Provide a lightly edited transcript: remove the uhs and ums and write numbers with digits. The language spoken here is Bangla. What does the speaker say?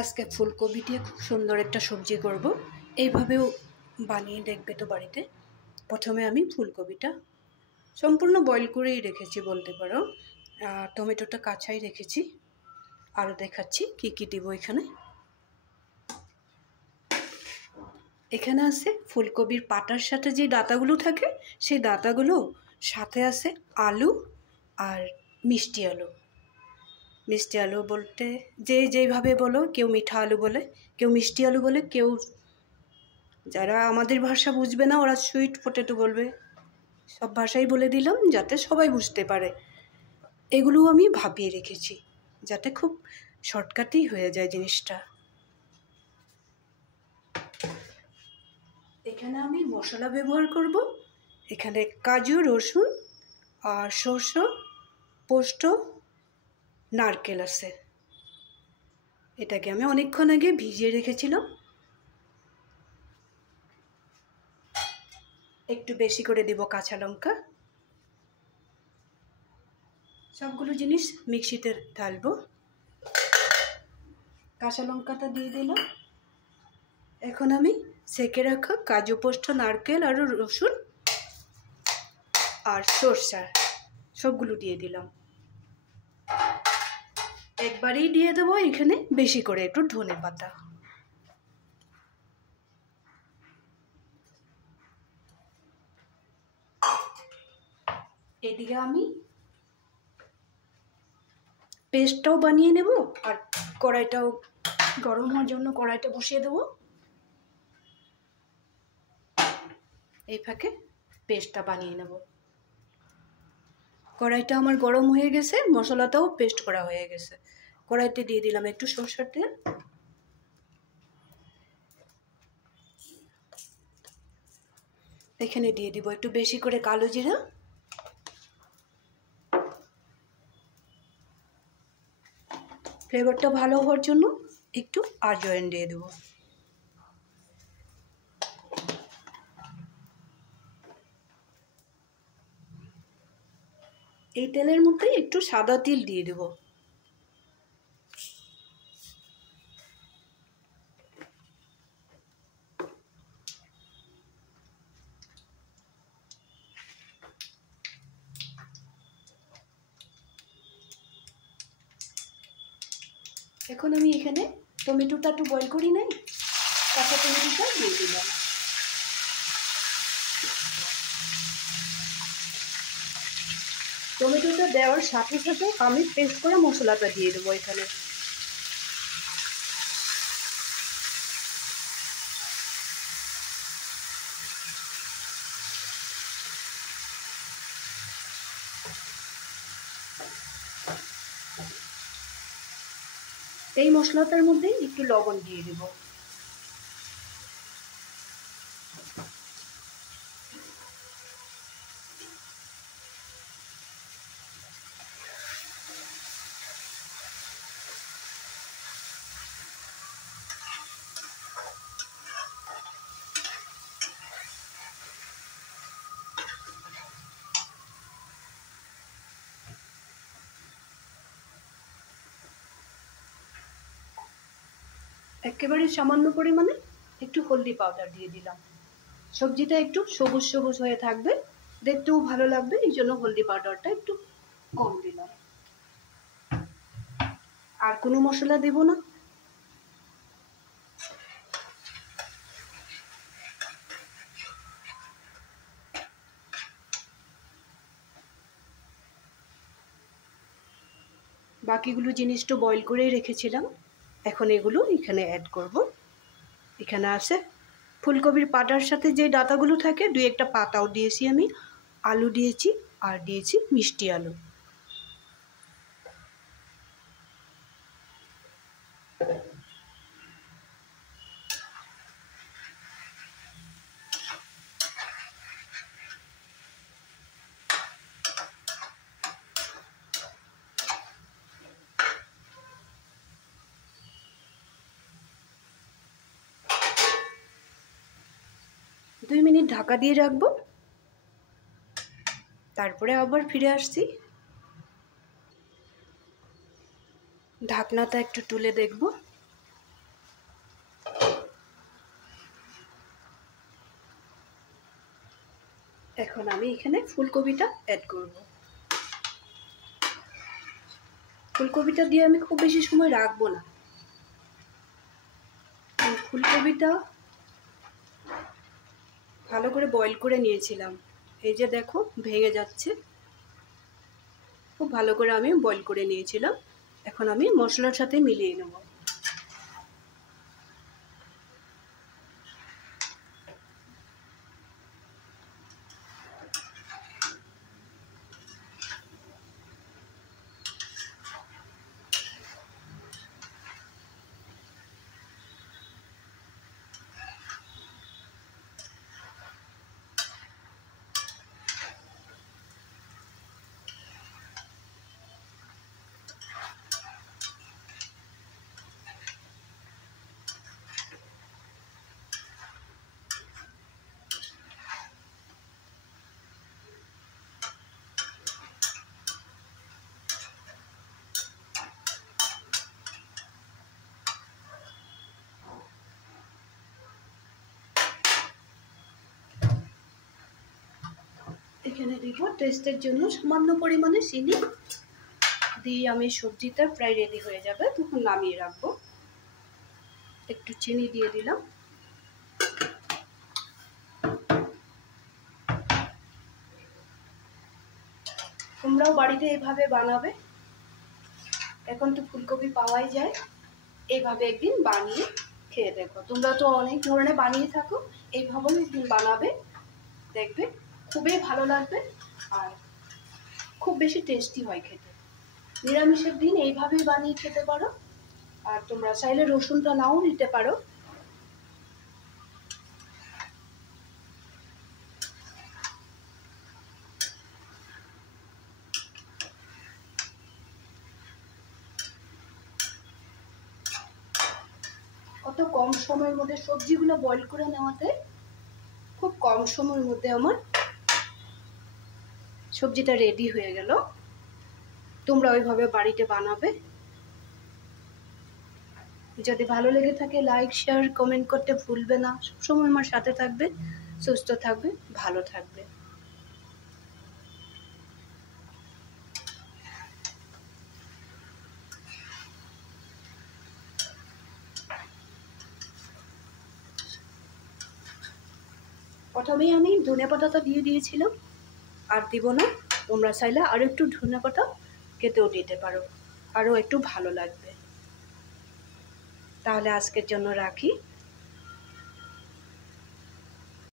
আজকে ফুলকপি দিয়ে খুব সুন্দর একটা সবজি করব। এইভাবেও বানিয়ে দেখবে তো বাড়িতে। প্রথমে আমি ফুলকপিটা সম্পূর্ণ বয়েল করেই রেখেছি বলতে পারো। টমেটোটা কাঁচাই রেখেছি। আরও দেখাচ্ছি কি কি দেবো এখানে। এখানে আছে ফুলকপির পাতার সাথে যে ডাঁটাগুলো থাকে, সেই ডাঁটাগুলো সাথে আছে আলু আর মিষ্টি আলু। মিষ্টি আলু বলতে যে যেইভাবে বলো, কেউ মিঠা আলু বলে, কেউ মিষ্টি আলু বলে, কেউ যারা আমাদের ভাষা বুঝবে না ওরা সুইট পটেটো বলবে। সব ভাষাই বলে দিলাম যাতে সবাই বুঝতে পারে। এগুলো আমি ভাপিয়ে রেখেছি যাতে খুব শর্টকাটেই হয়ে যায় জিনিসটা। এখানে আমি মশলা ব্যবহার করব। এখানে কাজু, রসুন আর সরষে, পোস্ত, নারকেল আছে। এটাকে আমি অনেকক্ষণ আগে ভিজিয়ে রেখেছিলাম। একটু বেশি করে দেব কাঁচা লঙ্কা। সবগুলো জিনিস মিক্সিতে ঢালবো। কাঁচা লঙ্কাটা দিয়ে দিলাম। এখন আমি সেঁকে রাখা কাজু, পোস্ত, নারকেল আর রসুন আর সরষা সবগুলো দিয়ে দিলাম। একবারেই দিয়ে দেবো এখানে বেশি করে একটু ধনে পাতা। এদিকে আমি পেস্টটাও বানিয়ে নেব আর কড়াইটাও গরম হওয়ার জন্য কড়াইটা বসিয়ে দেবো। এই ফাঁকে পেস্টটা বানিয়ে নেব। কড়াইটা আমার গরম হয়ে গেছে, মশলাটাও পেস্ট করা হয়ে গেছে। কড়াইতে দিয়ে দিলাম একটু সরষের তেল। এখানে দিয়ে দিব একটু বেশি করে কালো জিরা, ফ্লেভারটা ভালো হওয়ার জন্য একটু আজওয়াইন দিয়ে দেবো। এই তেলের মধ্যে একটু সাদা তিল দিয়ে দেব। এখন আমি এখানে টমেটোটা একটু বয়েল করি নাই, কাঁচা টমেটোটা দিয়ে দিলাম। টমেটোটা দেওয়ার সাথে সাথে আমি পেস্ট করে মশলাটা দিয়ে দেবো এখানে। এই মশলাটার মধ্যে একটু লবণ দিয়ে দেব। একেবারে সামান্য পরিমাণে একটু হলদি পাউডার দিয়ে দিলাম। সবজিটা একটু সবুজ সবুজ হয়ে থাকবে, দেখতেও ভালো লাগবে, এই জন্য হলদি পাউডারটা একটু কম দিলাম। আর কোনো মশলা দেব না। বাকিগুলো জিনিস তো বয়েল করেই রেখেছিলাম, এখন এগুলো এখানে অ্যাড করব। এখানে আছে ফুলকপির পাতার সাথে যে ডাঁটাগুলো থাকে, দুই একটা পাতাও দিয়েছি আমি, আলু দিয়েছি আর দিয়েছি মিষ্টি আলু। দুই মিনিট ঢাকা দিয়ে রাখবো, তারপরে আবার ফিরে আসছি। ঢাকনাটা একটু তুলে দেখব। আমি এখানে ফুলকপিটা অ্যাড করব। ফুলকপিটা দিয়ে আমি খুব বেশি সময় রাখবো না। ফুলকপিটা ভালো করে বয়েল করে নিয়েছিলাম, এই যে দেখো ভেঙে যাচ্ছে। খুব ভালো করে আমি বয়েল করে নিয়েছিলাম। এখন আমি মশলার সাথে মিলিয়ে নেব। এখানে দিব টেস্টের জন্য সামান্য পরিমাণে চিনি দিয়ে আমি সবজিটা প্রায় রেডি হয়ে যাবে, তখন নামিয়ে রাখবো। একটু চিনি দিয়ে দিলাম। তোমরাও বাড়িতে এভাবে বানাবে। এখন তো ফুলকপি পাওয়াই যায়, এইভাবে একদিন বানিয়ে খেয়ে দেখো। তোমরা তো অনেক ধরনের বানিয়ে থাকো, এইভাবেও একদিন বানাবে, দেখবে খুবই ভালো লাগবে আর খুব বেশি টেস্টি হয় খেতে। নিরামিষের দিন এইভাবেই বানিয়ে খেতে পারো। আর তোমরা চাইলে রসুনটা নাও নিতে পারো। কত কম সময়ের মধ্যে সবজিগুলো বয়েল করে নেওয়াতে খুব কম সময়ের মধ্যে আমার সবজিটা রেডি হয়ে গেল। তোমরা ওইভাবে বাড়িতে বানাবে। যদি ভালো লেগে থাকে লাইক শেয়ার কমেন্ট করতে ভুলবে না। সবসময় আমার সাথে থাকবে, সুস্থ থাকবে, ভালো থাকবে। প্রথমেই আমি ধনেপাতাটা দিয়ে দিয়েছিলাম, আর দিব না। তোমরা চাইলে আরও একটু ধনেপাতা কেটেও দিতে পারো, আরও একটু ভালো লাগবে। তাহলে আজকের জন্য রাখি।